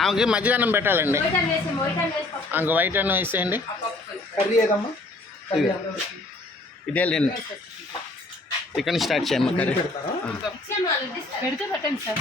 ఆమెకి మజ్జిగన్నం పెట్టాలండి. ఇంక వైట్ అన్నం వేసేయండి. కర్రీ ఏదమ్మా? ఇదే లేండి. చికెన్ స్టార్ట్ చేయమ్మా. కర్రీ పెడితే పెట్టండి సార్.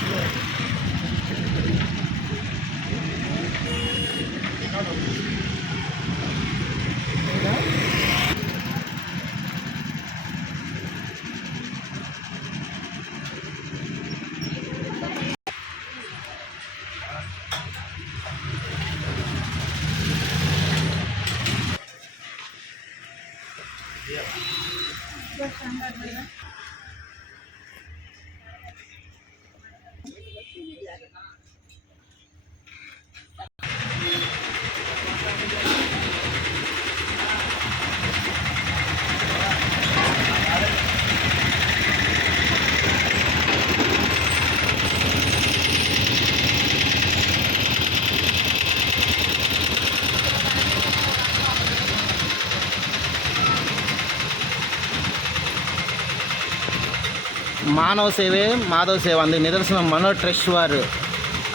మానవ సేవే మాధవ సేవ అందుకు నిదర్శనం మనో ట్రస్ట్ వారు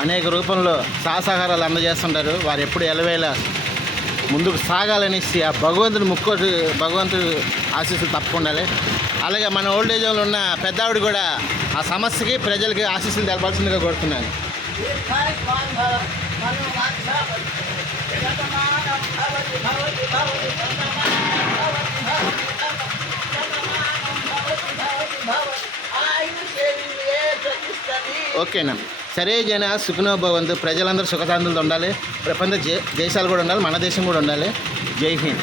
అనేక రూపంలో సహసహకారాలు అందజేస్తుంటారు. వారు ఎప్పుడు ఎలవేళ ముందుకు సాగాలనేసి ఆ భగవంతుడు ఆశీస్సులు తప్పకుండా. అలాగే మన ఓల్డ్ ఏజ్లో ఉన్న పెద్దావిడ కూడా ఆ సమస్యకి ప్రజలకి ఆశీస్సులు తెలపాల్సిందిగా కోరుతున్నాను. ఓకేనా? సరే జన సుఖనో భవంతు. ప్రజలందరూ సుఖశాంతులతో ఉండాలి. ప్రపంచ దేశాలు కూడా ఉండాలి. మన దేశం కూడా ఉండాలి. జై హింద్.